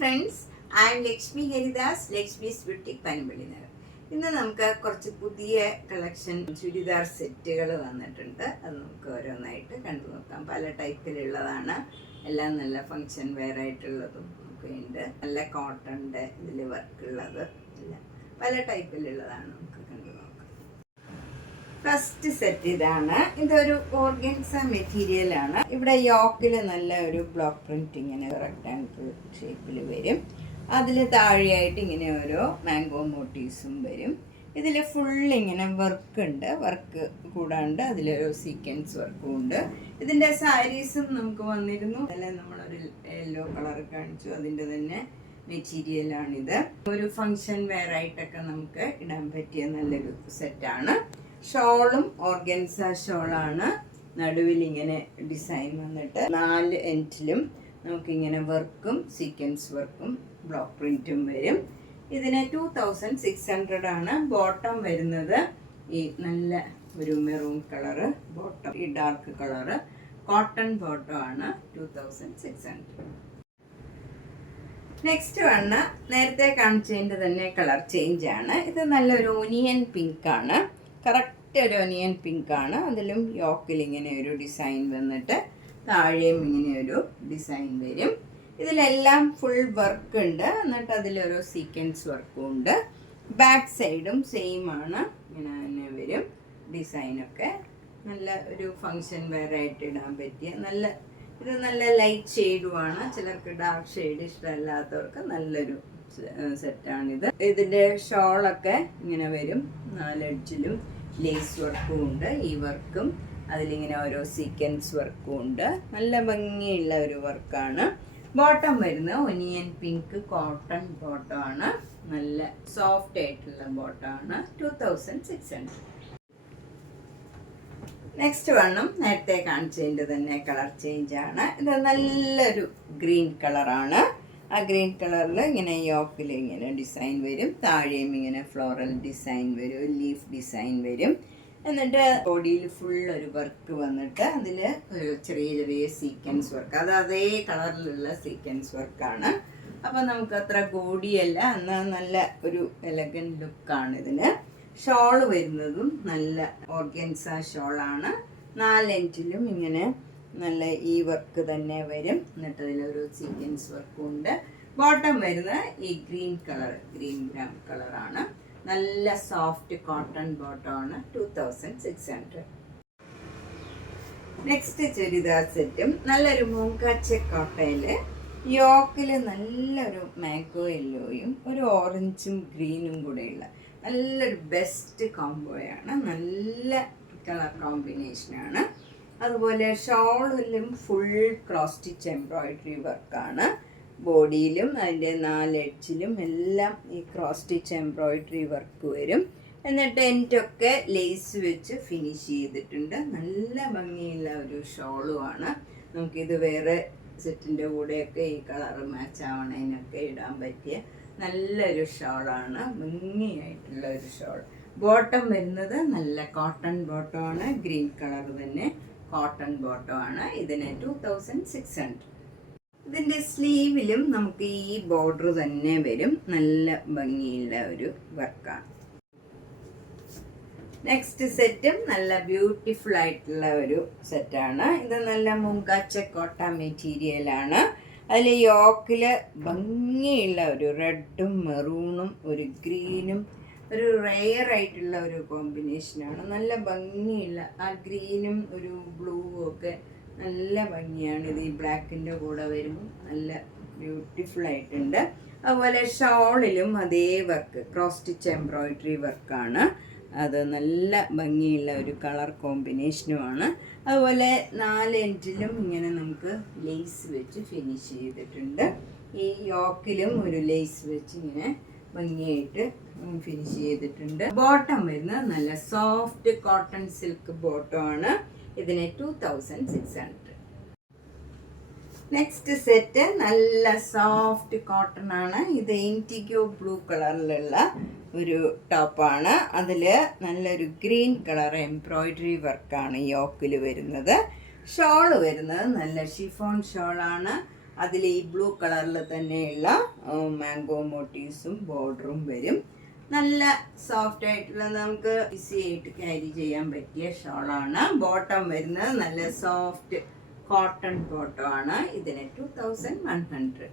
Friends, I M Lakshmi Haridas, Lakshmi's boutique Panampilly Nagar. ഇന്ന് നമുക്ക് കുറച്ച് പുതിയ കളക്ഷൻ ചുരിദാർ സെറ്റുകൾ വന്നിട്ടുണ്ട്. അത് നമുക്ക് ഓരോന്നായിട്ട് കണ്ടു നോക്കാം. പല ടൈപ്പിലുള്ളതാണ്. എല്ലാം നല്ല ഫങ്ഷൻ വെയർ ആയിട്ടുള്ളതും ഒക്കെ ഉണ്ട്. നല്ല കോട്ടണിൻ്റെ ഇതിൽ വർക്കുള്ളത് എല്ലാം പല ടൈപ്പിലുള്ളതാണ്. നമുക്ക് കണ്ടു നോക്കാം. ഫസ്റ്റ് സെറ്റ് ഇതാണ്. ഇതൊരു ഓർഗൻസ മെറ്റീരിയലാണ്. ഇവിടെ യോക്കിൽ നല്ല ഒരു ബ്ലോക്ക് പ്രിന്റ് ഇങ്ങനെ റെക്ടാങ്കിൾ ഷേപ്പിൽ വരും. അതിൽ താഴെയായിട്ട് ഇങ്ങനെ ഓരോ മാംഗോ മോട്ടീവ്സും വരും. ഇതിൽ ഫുൾ ഇങ്ങനെ വർക്ക് ഉണ്ട്. വർക്ക് കൂടാണ്ട് അതിലൊരു സീക്വൻസ് വർക്കും ഉണ്ട്. ഇതിൻ്റെ സാരീസും നമുക്ക് വന്നിരുന്നു. അതിൽ നമ്മളൊരു യെല്ലോ കളർ കാണിച്ചു. അതിൻ്റെ തന്നെ മെറ്റീരിയലാണിത്. ഒരു ഫങ്ഷൻ വെയർ ആയിട്ടൊക്കെ നമുക്ക് ഇടാൻ പറ്റിയ നല്ലൊരു സെറ്റാണ്. ഷോളും ഓർഗൻസ ഷോളാണ്. നടുവിൽ ഇങ്ങനെ ഡിസൈൻ വന്നിട്ട് 4 എൻഡിലും നമുക്കിങ്ങനെ വർക്കും സീക്വൻസ് വർക്കും ബ്ലോക്ക് പ്രിന്റും വരും. ഇതിന് 2600 ആണ്. ബോട്ടം വരുന്നത് ഈ നല്ല ഒരു മെറൂൺ കളറ് ബോട്ടം, ഈ ഡാർക്ക് കളറ് കോട്ടൺ ബോട്ടം ആണ്. 2600. നെക്സ്റ്റ് വണ്ണ് നേരത്തെ കാണിച്ചതിൻ്റെ തന്നെ കളർ ചേഞ്ച് ആണ്. ഇത് നല്ലൊരു ഒനിയൻ പിങ്ക് ആണ്. കറക്റ്റ് ഒരു ഒനിയൻ പിങ്ക് ആണ്. അതിലും യോക്കിൽ ഇങ്ങനെ ഒരു ഡിസൈൻ വന്നിട്ട് താഴെയും ഇങ്ങനെ ഒരു ഡിസൈൻ വരും. ഇതിലെല്ലാം ഫുൾ വർക്ക് ഉണ്ട്. എന്നിട്ട് അതിലൊരു സീക്വൻസ് വർക്കും ഉണ്ട്. ബാക്ക് സൈഡും സെയിം ആണ്. ഇങ്ങനെ തന്നെ വരും. ഡിസൈനൊക്കെ നല്ല ഒരു ഫങ്ഷൻ വെയർ ആയിട്ട് ഇടാൻ പറ്റിയ ഇത് നല്ല ലൈറ്റ് ഷെയ്ഡുമാണ്. ചിലർക്ക് ഡാർക്ക് ഷെയ്ഡ് ഇഷ്ടമല്ലാത്തവർക്ക് നല്ലൊരു സെറ്റാണിത്. ഇതിൻ്റെ ഷോളൊക്കെ ഇങ്ങനെ വരും. 4 എഡ്ജിലും ലേസ് വർക്കും ഉണ്ട്. ഈ വർക്കും അതിലിങ്ങനെ ഓരോ സീക്വൻസ് വർക്കും ഉണ്ട്. നല്ല ഭംഗിയുള്ള ഒരു വർക്കാണ്. ബോട്ടം വരുന്നത് ഒനിയൻ പിങ്ക് കോട്ടൺ ബോട്ടം ആണ്. നല്ല സോഫ്റ്റ് ആയിട്ടുള്ള ബോട്ടം ആണ്. 2600. നെക്സ്റ്റ് വണ്ണും നേരത്തെ കാണിച്ചതിൻ്റെ തന്നെ കളർ ചേഞ്ച് ആണ്. ഇത് നല്ലൊരു ഗ്രീൻ കളറാണ്. ആ ഗ്രീൻ കളറിൽ ഇങ്ങനെ യോക്കിൽ ഇങ്ങനെ ഡിസൈൻ വരും. താഴെയും ഇങ്ങനെ ഫ്ലോറൽ ഡിസൈൻ വരും. ലീഫ് ഡിസൈൻ വരും. എന്നിട്ട് ബോഡിയിൽ ഫുൾ ഒരു വർക്ക് വന്നിട്ട് അതിൽ ഒരു ചെറിയ ചെറിയ സീക്വൻസ് വർക്ക്. അത് അതേ കളറിലുള്ള സീക്വൻസ് വർക്കാണ്. അപ്പോൾ നമുക്ക് അത്ര ഗോഡിയല്ല, എന്നാൽ നല്ല ഒരു എലഗൻറ്റ് ലുക്കാണ് ഇതിന്. ഷോള് വരുന്നതും നല്ല ഓർഗൻസ ഷോളാണ്. 4 എൻഡിലും ഇങ്ങനെ നല്ല ഈ വർക്ക് തന്നെ വരും. എന്നിട്ട് അതിലൊരു സീക്വൻസ് വർക്കും ഉണ്ട്. ബോട്ടം വരുന്നത് ഈ ഗ്രീൻ ബ്രൗൺ കളറാണ്. നല്ല സോഫ്റ്റ് കോട്ടൺ ബോട്ടം ആണ്. 2600. നെക്സ്റ്റ് ചുരിദാർ സെറ്റും നല്ലൊരു മൂങ്കാച്ച കോട്ടയില് യോക്കിൽ നല്ലൊരു മാംഗോ യെല്ലോയും ഒരു ഓറഞ്ചും ഗ്രീനും കൂടെയുള്ള നല്ലൊരു ബെസ്റ്റ് കോംബോയാണ്. നല്ല കളർ കോമ്പിനേഷനാണ്. അതുപോലെ ഷോളിലും ഫുൾ ക്രോസ് സ്റ്റിച്ച് എംബ്രോയിഡറി വർക്കാണ്. ബോഡിയിലും അതിൻ്റെ 4 എഡ്ജിലും എല്ലാം ഈ ക്രോസ് സ്റ്റിച്ച് എംബ്രോയിഡറി വർക്ക് വരും. എന്നിട്ട് എൻഡൊക്കെ ലേസ് വെച്ച് ഫിനിഷ് ചെയ്തിട്ടുണ്ട്. നല്ല ഭംഗിയുള്ള ഒരു ഷോളുമാണ്. നമുക്കിത് വേറെ സെറ്റിൻ്റെ കൂടെയൊക്കെ ഈ കളറ് മാച്ച് ആവണതിനൊക്കെ ഇടാൻ പറ്റിയ നല്ലൊരു ഷോളാണ്. ഭംഗിയായിട്ടുള്ള ഒരു ഷോൾ. ബോട്ടം വരുന്നത് നല്ല കോട്ടൺ ബോട്ടമാണ്. ഗ്രീൻ കളർ തന്നെ കോട്ടൺ ബോട്ടം ആണ്. ഇതിന് 2600. ഇതിൻ്റെ സ്ലീവിലും നമുക്ക് ഈ ബോർഡർ തന്നെ വരും. നല്ല ഭംഗിയുള്ള ഒരു വർക്കാണ്. നെക്സ്റ്റ് സെറ്റും നല്ല ബ്യൂട്ടിഫുൾ ആയിട്ടുള്ള ഒരു സെറ്റാണ്. ഇത് നല്ല മുങ്കാച്ച കോട്ട മെറ്റീരിയലാണ്. അതിൽ യോക്കിൽ ഭംഗിയുള്ള ഒരു റെഡും മെറൂണും ഒരു ഗ്രീനും ഒരു റെയർ ആയിട്ടുള്ള ഒരു കോമ്പിനേഷനാണ്. നല്ല ഭംഗിയുള്ള ആ ഗ്രീനും ഒരു ബ്ലൂവും ഒക്കെ നല്ല ഭംഗിയാണ്. ഇത് ഈ ബ്ലാക്കിൻ്റെ കൂടെ വരുമ്പോൾ നല്ല ബ്യൂട്ടിഫുൾ ആയിട്ടുണ്ട്. അതുപോലെ ഷോളിലും അതേ വർക്ക് ക്രോസ് സ്റ്റിച്ച് എംബ്രോയിഡറി വർക്കാണ്. അത് നല്ല ഭംഗിയുള്ള ഒരു കളർ കോമ്പിനേഷനുമാണ്. അതുപോലെ 4 എൻഡിലും ഇങ്ങനെ നമുക്ക് ലേസ് വെച്ച് ഫിനിഷ് ചെയ്തിട്ടുണ്ട്. ഈ യോക്കിലും ഒരു ലേസ് വെച്ച് ഇങ്ങനെ ഭംഗിയായിട്ട് ഫിനിഷ് ചെയ്തിട്ടുണ്ട്. ബോട്ടം വരുന്നത് നല്ല സോഫ്റ്റ് കോട്ടൺ സിൽക്ക് ബോട്ടം ആണ്. ഇതിന് 2600. നെക്സ്റ്റ് സെറ്റ് നല്ല സോഫ്റ്റ് കോട്ടൺ ആണ്. ഇത് ഇൻഡിഗോ ബ്ലൂ കളറിലുള്ള ഒരു ടോപ്പാണ്. അതിൽ നല്ലൊരു ഗ്രീൻ കളർ എംബ്രോയിഡറി വർക്കാണ് യോക്കിൽ വരുന്നത്. ഷോള് വരുന്നത് നല്ല ഷിഫോൺ ഷോളാണ്. അതിൽ ഈ ബ്ലൂ കളറിൽ തന്നെയുള്ള മാംഗോ മോട്ടീവ്സും ബോർഡറും വരും. നല്ല സോഫ്റ്റ് ആയിട്ടുള്ള നമുക്ക് ഈസി ആയിട്ട് ക്യാരി ചെയ്യാൻ പറ്റിയ ഷോളാണ്. ബോട്ടം വരുന്നത് നല്ല സോഫ്റ്റ് കോട്ടൺ ബോട്ടം ആണ്. ഇതിന് 2100.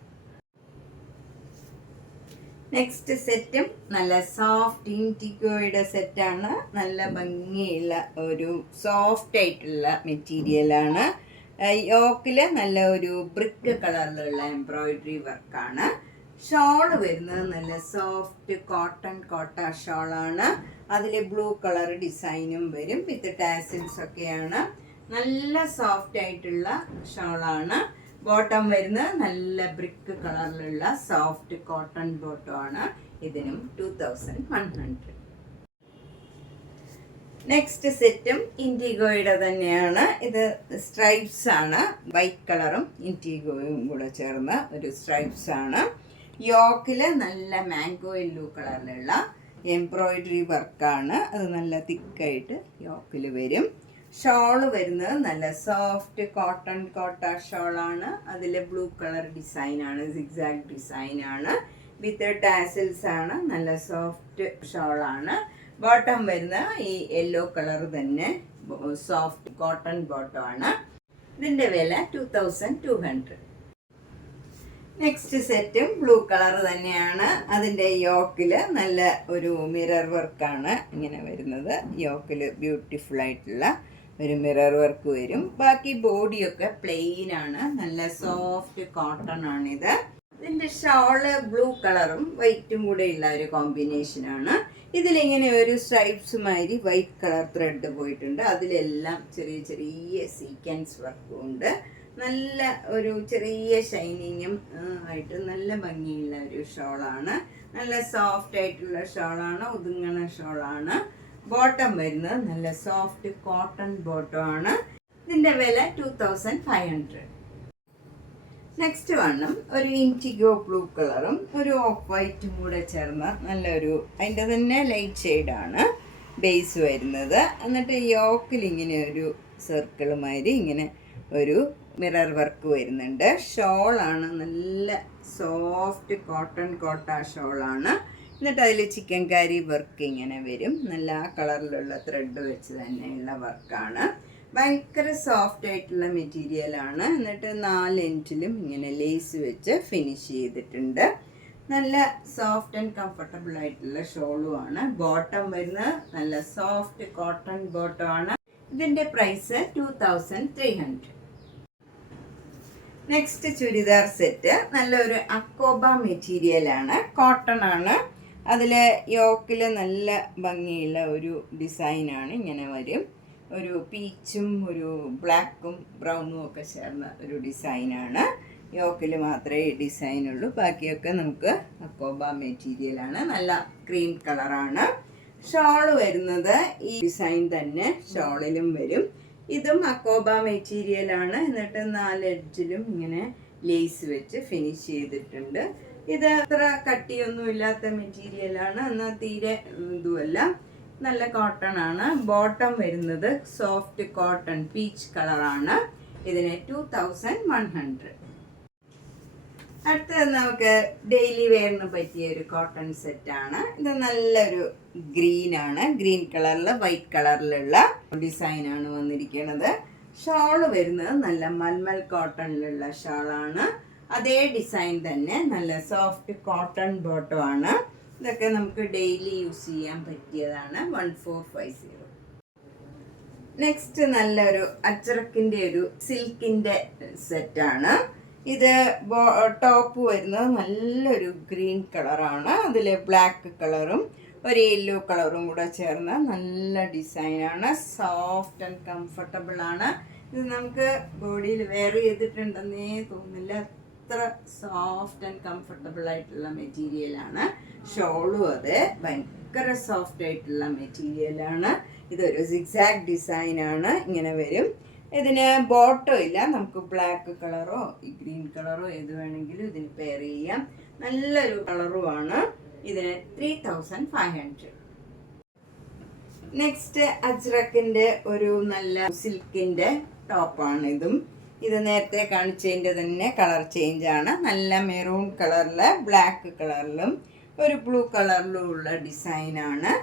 നെക്സ്റ്റ് സെറ്റും നല്ല സോഫ്റ്റ് ഇൻഡിഗോയുടെ സെറ്റാണ്. നല്ല ഭംഗിയുള്ള ഒരു സോഫ്റ്റ് ആയിട്ടുള്ള മെറ്റീരിയലാണ്. യോക്കിൽ നല്ല ഒരു ബ്രിക്ക് കളറിലുള്ള എംബ്രോയിഡറി വർക്കാണ്. ഷോള് വരുന്നത് നല്ല സോഫ്റ്റ് കോട്ടൺ കോട്ട ഷോളാണ്. അതിൽ ബ്ലൂ കളർ ഡിസൈനും വരും വിത്ത് ടാസിൽസ് ഒക്കെയാണ്. നല്ല സോഫ്റ്റ് ആയിട്ടുള്ള ഷോളാണ്. ബോട്ടം വരുന്നത് നല്ല ബ്രിക്ക് കളറിലുള്ള സോഫ്റ്റ് കോട്ടൺ ബോട്ടം ആണ്. ഇതിനും 2100. നെക്സ്റ്റ് സെറ്റും ഇൻഡിഗോയുടെ തന്നെയാണ്. ഇത് സ്ട്രൈപ്സ് ആണ്. വൈറ്റ് കളറും ഇൻഡിഗോയും കൂടെ ചേർന്ന ഒരു സ്ട്രൈപ്സ് ആണ്. യോക്കിൽ നല്ല മാംഗോ യെല്ലോ കളറിലുള്ള എംബ്രോയിഡറി വർക്കാണ്. അത് നല്ല തിക്കായിട്ട് യോക്കിൽ വരും. ഷോള് വരുന്നത് നല്ല സോഫ്റ്റ് കോട്ടൺ കോട്ട ഷോളാണ്. അതിൽ ബ്ലൂ കളർ ഡിസൈനാണ്, സിഗ്സാഗ് ഡിസൈനാണ് വിത്ത് ടാസിൽസ് ആണ്. നല്ല സോഫ്റ്റ് ഷോളാണ്. ബോട്ടം വരുന്ന ഈ യെല്ലോ കളർ തന്നെ സോഫ്റ്റ് കോട്ടൺ ബോട്ടം ആണ്. ഇതിൻ്റെ വില 2200. നെക്സ്റ്റ് സെറ്റും ബ്ലൂ കളർ തന്നെയാണ്. അതിൻ്റെ യോക്കിൽ നല്ല ഒരു മിറർ വർക്കാണ് ഇങ്ങനെ വരുന്നത്. യോക്കിൽ ബ്യൂട്ടിഫുൾ ആയിട്ടുള്ള ഒരു മിറർ വർക്ക് വരും. ബാക്കി ബോഡിയൊക്കെ പ്ലെയിൻ ആണ്. നല്ല സോഫ്റ്റ് കോട്ടൺ ആണിത്. ഇതിൻ്റെ ഷോള് ബ്ലൂ കളറും വൈറ്റും കൂടെ ഉള്ള ഒരു കോമ്പിനേഷനാണ്. ഇതിലിങ്ങനെ ഒരു സ്ട്രൈപ്സ് മാതിരി വൈറ്റ് കളർ ത്രെഡ് പോയിട്ടുണ്ട്. അതിലെല്ലാം ചെറിയ ചെറിയ സീക്വൻസ് വർക്കും ഉണ്ട്. നല്ല ഒരു ചെറിയ ഷൈനിങ്ങും ആയിട്ട് നല്ല ഭംഗിയുള്ള ഒരു ഷോളാണ്. നല്ല സോഫ്റ്റ് ആയിട്ടുള്ള ഷോളാണ്. ഒതുങ്ങണ ഷോളാണ്. ബോട്ടം വരുന്നത് നല്ല സോഫ്റ്റ് കോട്ടൺ ബോട്ടം ആണ്. ഇതിൻ്റെ വില 2500. നെക്സ്റ്റ് വണ്ണും ഒരു ഇൻഡിഗോ ബ്ലൂ കളറും ഒരു ഓഫ് വൈറ്റും കൂടെ ചേർന്ന നല്ലൊരു അതിൻ്റെ തന്നെ ലൈറ്റ് ഷെയ്ഡാണ് ബേസ് വരുന്നത്. എന്നിട്ട് യോക്കിൽ ഇങ്ങനെ ഒരു സർക്കിൾ മാതിരി ഇങ്ങനെ ഒരു മിറർ വർക്ക് വരുന്നുണ്ട്. ഷോളാണ് നല്ല സോഫ്റ്റ് കോട്ടൺ കോട്ട ഷോളാണ്. എന്നിട്ട് അതിൽ ചിക്കൻ കാരി വർക്ക് ഇങ്ങനെ വരും. നല്ല ആ കളറിലുള്ള ത്രെഡ് വെച്ച് തന്നെയുള്ള വർക്കാണ്. ഭയങ്കര സോഫ്റ്റ് ആയിട്ടുള്ള മെറ്റീരിയലാണ്. എന്നിട്ട് 4 എൻഡിലും ഇങ്ങനെ ലേസ് വെച്ച് ഫിനിഷ് ചെയ്തിട്ടുണ്ട്. നല്ല സോഫ്റ്റ് ആൻഡ് കംഫർട്ടബിൾ ആയിട്ടുള്ള ഷോളുമാണ്. ബോട്ടം വരുന്നത് നല്ല സോഫ്റ്റ് കോട്ടൺ ബോട്ടം ആണ്. ഇതിൻ്റെ പ്രൈസ് 2300. നെക്സ്റ്റ് ചുരിദാർ സെറ്റ് നല്ലൊരു അക്കോബ മെറ്റീരിയലാണ്. കോട്ടൺ ആണ്. അതിൽ യോക്കിൽ നല്ല ഭംഗിയുള്ള ഒരു ഡിസൈനാണ് ഇങ്ങനെ വരും. ഒരു പീച്ചും ഒരു ബ്ലാക്കും ബ്രൗണും ഒക്കെ ചേർന്ന ഒരു ഡിസൈനാണ്. യോക്കിൽ മാത്രമേ ഈ ഡിസൈനുള്ളൂ. ബാക്കിയൊക്കെ നമുക്ക് അക്കോബ മെറ്റീരിയലാണ്. നല്ല ക്രീം കളറാണ്. ഷോള് വരുന്നത് ഈ ഡിസൈൻ തന്നെ ഷോളിലും വരും. ഇതും അക്കോബ മെറ്റീരിയലാണ്. എന്നിട്ട് 4 എഡ്ജിലും ഇങ്ങനെ ലേസ് വെച്ച് ഫിനിഷ് ചെയ്തിട്ടുണ്ട്. ഇത് അത്ര കട്ടിയൊന്നും ഇല്ലാത്ത മെറ്റീരിയലാണ്. എന്നാൽ തീരെ ഇതുമല്ല. നല്ല കോട്ടൺ ആണ്. ബോട്ടം വരുന്നത് സോഫ്റ്റ് കോട്ടൺ പീച്ച് കളറാണ്. ഇതിന് 2100. അടുത്തത് നമുക്ക് ഡെയിലി വെയറിന് പറ്റിയ ഒരു കോട്ടൺ സെറ്റാണ്. ഇത് നല്ലൊരു ഗ്രീനാണ്. ഗ്രീൻ കളറിൽ വൈറ്റ് കളറിലുള്ള ഡിസൈനാണ് വന്നിരിക്കുന്നത്. ഷോള് വരുന്നത് നല്ല മൽമൽ കോട്ടണിലുള്ള ഷാളാണ്. അതേ ഡിസൈൻ തന്നെ നല്ല സോഫ്റ്റ് കോട്ടൺ ബോട്ടം ആണ്. ഇതൊക്കെ നമുക്ക് ഡെയിലി യൂസ് ചെയ്യാൻ പറ്റിയതാണ്. 1450. നെക്സ്റ്റ് നല്ലൊരു അച്ചറക്കിൻ്റെ ഒരു സിൽക്കിൻ്റെ സെറ്റാണ്. ഇത് ടോപ്പ് വരുന്നത് നല്ലൊരു ഗ്രീൻ കളറാണ്. അതിൽ ബ്ലാക്ക് കളറും ഒരു യെല്ലോ കളറും കൂടെ ചേർന്ന നല്ല ഡിസൈനാണ്. സോഫ്റ്റ് ആൻഡ് കംഫർട്ടബിൾ ആണ്. ഇത് നമുക്ക് ബോഡിയിൽ വെയർ ചെയ്തിട്ടുണ്ടെന്നേ തോന്നില്ല. അത്ര സോഫ്റ്റ് ആൻഡ് കംഫർട്ടബിൾ ആയിട്ടുള്ള മെറ്റീരിയലാണ്. ഷോളും അതെ ഭയങ്കര സോഫ്റ്റ് ആയിട്ടുള്ള മെറ്റീരിയലാണ്. ഇതൊരു സിഗ്സാഗ് ഡിസൈനാണ്. ഇങ്ങനെ വരും. ഇതിന് ബോട്ടം ഇല്ല. നമുക്ക് ബ്ലാക്ക് കളറോ ഈ ഗ്രീൻ കളറോ ഏത് വേണമെങ്കിലും ഇതിന് പെയർ ചെയ്യാം. നല്ലൊരു കളറുമാണ്. ഇതിന് 3500. നെക്സ്റ്റ് അജ്രക്കിൻ്റെ ഒരു നല്ല സിൽക്കിൻ്റെ ടോപ്പാണ്. ഇതും ഇത് നേരത്തെ കാണിച്ചതിൻ്റെ തന്നെ കളർ ചേഞ്ചാണ്. നല്ല മെറൂൺ കളറിൽ, ബ്ലാക്ക് കളറിലും ഒരു ബ്ലൂ കളറിലും ഉള്ള ഡിസൈനാണ്.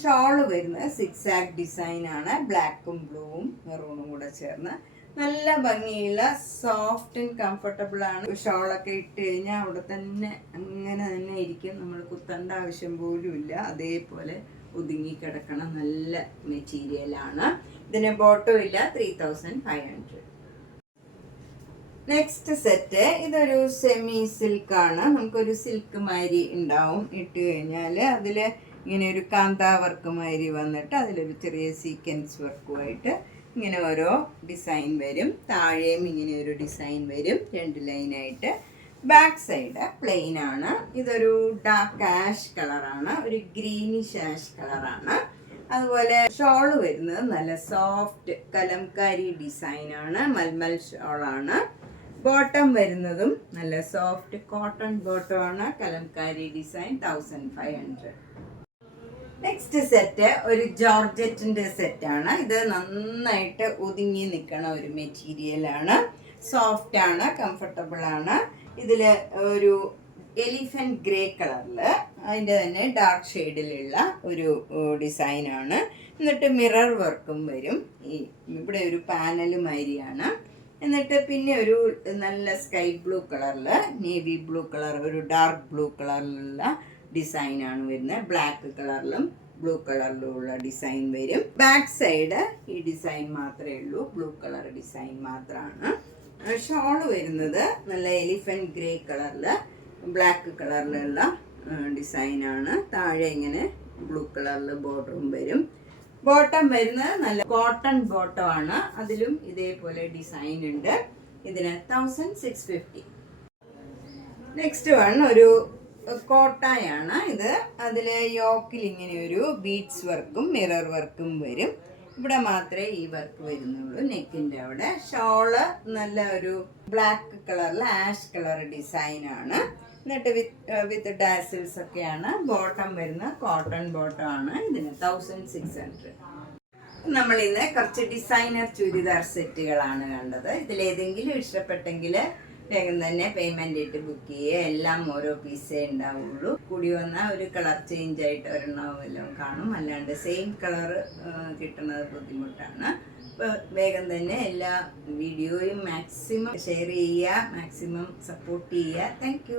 ഷോള് വരുന്നത് സിക്സാക് ഡിസൈനാണ്. ബ്ലാക്കും ബ്ലൂവും മെറൂണും കൂടെ ചേർന്ന് നല്ല ഭംഗിയുള്ള സോഫ്റ്റ് ആൻഡ് കംഫർട്ടബിൾ ആണ്. ഷോളൊക്കെ ഇട്ട് കഴിഞ്ഞാൽ അവിടെ തന്നെ അങ്ങനെ തന്നെ ഇരിക്കും. നമ്മൾ കുത്തേണ്ട ആവശ്യം പോലും ഇല്ല. അതേപോലെ ഒതുങ്ങിക്കിടക്കണ നല്ല മെറ്റീരിയലാണ്. ഇതിന് ബോട്ടം ഇല്ല. 3500. നെക്സ്റ്റ് സെറ്റ് ഇതൊരു സെമി സിൽക്കാണ്. നമുക്കൊരു സിൽക്ക് മാതിരി ഉണ്ടാവും ഇട്ട് കഴിഞ്ഞാൽ. അതിൽ ഇങ്ങനെ ഒരു കാന്താ വർക്ക് മാതിരി വന്നിട്ട് അതിലൊരു ചെറിയ സീക്വൻസ് വർക്കുമായിട്ട് ഇങ്ങനെ ഓരോ ഡിസൈൻ വരും. താഴെയും ഇങ്ങനെ ഒരു ഡിസൈൻ വരും, 2 ലൈനായിട്ട്. ബാക്ക് സൈഡ് പ്ലെയിൻ ആണ്. ഇതൊരു ഡാർക്ക് ആഷ് കളറാണ്, ഒരു ഗ്രീനിഷ് ആഷ് കളറാണ്. അതുപോലെ ഷോള് വരുന്നത് നല്ല സോഫ്റ്റ് കലംകാരി ഡിസൈനാണ്, മൽമൽ ഷോളാണ്. ബോട്ടം വരുന്നതും നല്ല സോഫ്റ്റ് കോട്ടൺ ബോട്ടമാണ്, കലംകാരി ഡിസൈൻ, 1500. നെക്സ്റ്റ് സെറ്റ് ഒരു ജോർജറ്റിൻ്റെ സെറ്റാണ്. ഇത് നന്നായിട്ട് ഒതുങ്ങി നിൽക്കണ ഒരു മെറ്റീരിയലാണ്. സോഫ്റ്റ് ആണ്, കംഫർട്ടബിൾ ആണ്. ഇതിൽ ഒരു എലിഫൻറ്റ് ഗ്രേ കളറിൽ അതിൻ്റെ തന്നെ ഡാർക്ക് ഷെയ്ഡിലുള്ള ഒരു ഡിസൈനാണ്. എന്നിട്ട് മിറർ വർക്കും വരും. ഇവിടെ ഒരു പാനൽ മാതിരിയാണ്. എന്നിട്ട് പിന്നെ ഒരു നല്ല സ്കൈ ബ്ലൂ കളറിൽ, നേവി ബ്ലൂ കളർ, ഒരു ഡാർക്ക് ബ്ലൂ കളറിലുള്ള ഡിസൈനാണ് വരുന്നത്. ബ്ലാക്ക് കളറിലും ബ്ലൂ കളറിലും ഉള്ള ഡിസൈൻ വരും. ബാക്ക് സൈഡ് ഈ ഡിസൈൻ മാത്രമേ ഉള്ളൂ, ബ്ലൂ കളർ ഡിസൈൻ മാത്രമാണ്. ഷോള് വരുന്നത് നല്ല എലിഫൻറ്റ് ഗ്രേ കളറിൽ, ബ്ലാക്ക് കളറിലുള്ള ഡിസൈനാണ്. താഴെ ഇങ്ങനെ ബ്ലൂ കളറിൽ ബോർഡറും വരും. ബോട്ടം വരുന്നത് നല്ല കോട്ടൺ ബോട്ടം ആണ്. അതിലും ഇതേപോലെ ഡിസൈൻ ഉണ്ട്. ഇതിന് 1650. നെക്സ്റ്റ് വൺ ഒരു കോട്ടായാണ് ഇത്. അതിൽ യോക്കിൽ ഇങ്ങനെ ഒരു ബീഡ്സ് വർക്കും മിറർ വർക്കും വരും. ഇവിടെ മാത്രമേ ഈ വർക്ക് വരുന്നുള്ളൂ, നെക്കിൻ്റെ അവിടെ. ഷോള് നല്ല ഒരു ബ്ലാക്ക് കളറിൽ ആഷ് കളർ ഡിസൈനാണ്. എന്നിട്ട് വിത്ത് ഡാസിൽസ് ഒക്കെയാണ്. ബോട്ടം വരുന്ന കോട്ടൺ ബോട്ടം ആണ്. ഇതിന് 1600. നമ്മളിന്ന് കുറച്ച് ഡിസൈനർ ചുരിദാർ സെറ്റുകളാണ് കണ്ടത്. ഇതിലേതെങ്കിലും ഇഷ്ടപ്പെട്ടെങ്കിൽ വേഗം തന്നെ പേയ്മെൻ്റ് ഇട്ട് ബുക്ക് ചെയ്യുക. എല്ലാം ഓരോ പീസേ ഉണ്ടാവുള്ളൂ. കൂടി വന്നാൽ ഒരു കളർ ചേഞ്ച് ആയിട്ട് ഒരെണ്ണം എല്ലാം കാണും. അല്ലാണ്ട് സെയിം കളർ കിട്ടുന്നത് ബുദ്ധിമുട്ടാണ്. അപ്പോൾ വേഗം തന്നെ എല്ലാ വീഡിയോയും മാക്സിമം ഷെയർ ചെയ്യുക, മാക്സിമം സപ്പോർട്ട് ചെയ്യുക. താങ്ക്